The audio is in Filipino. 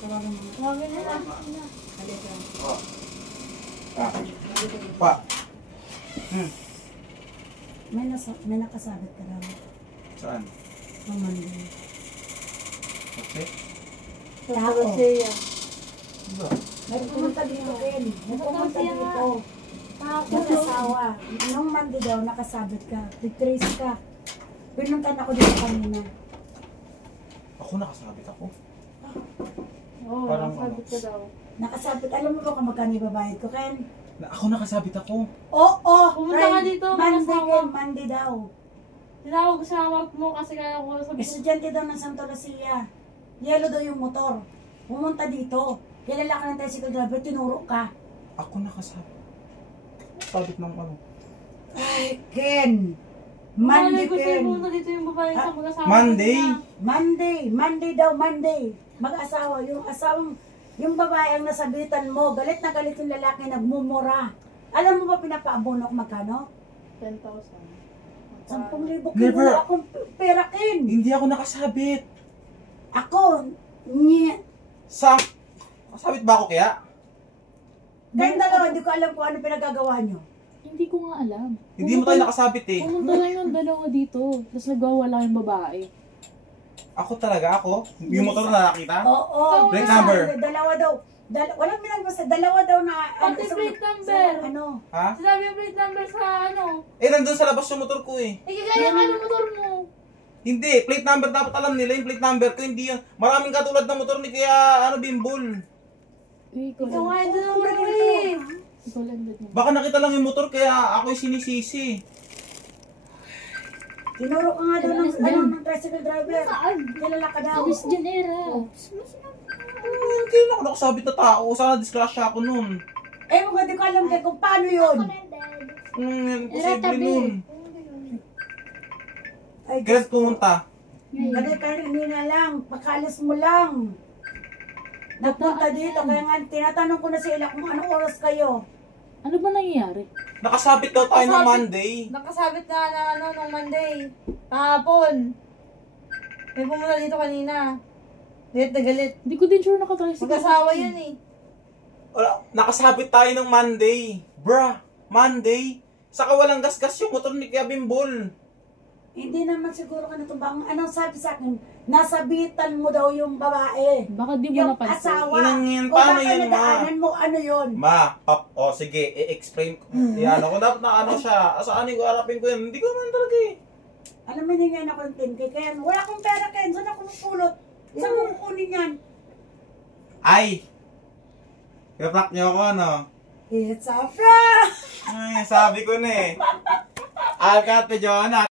Tawagan mo. Tawagan mo na. Halika. Pa. May nakasabit ka daw. Saan? Monday. Okay. Tao. Siya. Diba? May pumunta dito, Ken. May pumunta dito. Yung asawa. Nung Monday daw, nakasabit ka. Nag-trace ka. Pinuntan ako dito kanina. Ako nakasabit ako. Oo, Parang nakasabit ka daw. Nakasabit. Alam mo ba kung magkano ibabayad ko, Ken? Ako nakasabit ako. Oo! Pumunta ka dito, Monday, mag-asawa. Ken. Monday daw. Tinawag ko sa awak mo kasi kaya ako sabi ko. Estudyante daw ng Santo Lucia. Yellow daw yung motor. Pumunta dito. Kilala ka ng tricycle driver, tinuro ka. Ako nakasabit. Sabit ng ano. Ay, Ken! Monday, Monday ko siya Ken! pumunta dito yung babae sa mag-asawa. Monday? Monday daw, Monday. Mag-asawa, yung babae ang nasabitan mo, galit na galit yung lalaki, nagmumura. Alam mo ba pinapaabono ko magkano? 10,000. 10,000 Never. wala akong pera, Ken. Hindi ako nakasabit. Ako, nye. Nakasabit ba ako kaya? Kayong dalawa, hindi ko alam kung ano pinagagawa nyo. Hindi ko nga alam. Hindi mo tayo nakasabit eh. Pumunta lang yung dalawa dito. Tapos nagwawala yung babae. Ako talaga, ako? Yung motor na nakita? Oo. Plate number. Dalawa daw. Walang pinag-basta. Dalawa daw na... Pati plate number. Ano? Ha? Sinabi yung plate number sa ano. Eh, nandun sa labas yung motor ko eh. Eh, kaya ano motor mo? Hindi, plate number dapat alam nila. Yung plate number ko, hindi yun. Maraming katulad ng motor ni kaya, Bimbol. Eh, Ikaw nga yung dalawa mo eh. Ikaw lang din. Baka nakita lang yung motor, kaya ako yung sinisisi. Tinuro ka nga daw Alis ng, dyan. ng tricycle driver. Kilala ka daw. Alis dyan, Era. Hindi na ako nakasabit na tao. Sana disgrasya ako nun. Eh, mga di ko alam kayo kung paano yun. Imposible nun. Ay, Kaya pumunta. Kasi kanina lang, pakalis mo lang. Nagpunta dito, kaya nga tinatanong ko na sila kung anong oras kayo. Ano ba nangyayari? Nakasabit daw tayo ng Monday. Nakasabit na ng ano, ng Monday. Kahapon. May pumunta dito kanina. Galit na galit. Hindi ko din sure nakatricycle. Mag-asawa yan eh. Wala, nakasabit tayo ng Monday. Bruh, Monday. Saka walang gasgas yung motor ni Kuya Bimbol. Hindi naman siguro ka natumbang. Anong sabi sa akin? Nasabitan mo daw yung babae. Baka di mo Yung napansin. asawa. Inang yan, O paano baka yun, ma? nadaanan mo, ano yun? O sige, i-explain ko. Yan, ako dapat na ano siya. Saan ko harapin ko yan? Hindi ko naman talaga eh. Alam mo hindi nga ako ng 10K. Kaya wala akong pera, Ken. Saan ako mapulot? Saan ko kukunin yan? Ay! Kaprak niyo ako, no? It's a prank! Ay, sabi ko na eh. Alcate Jonah.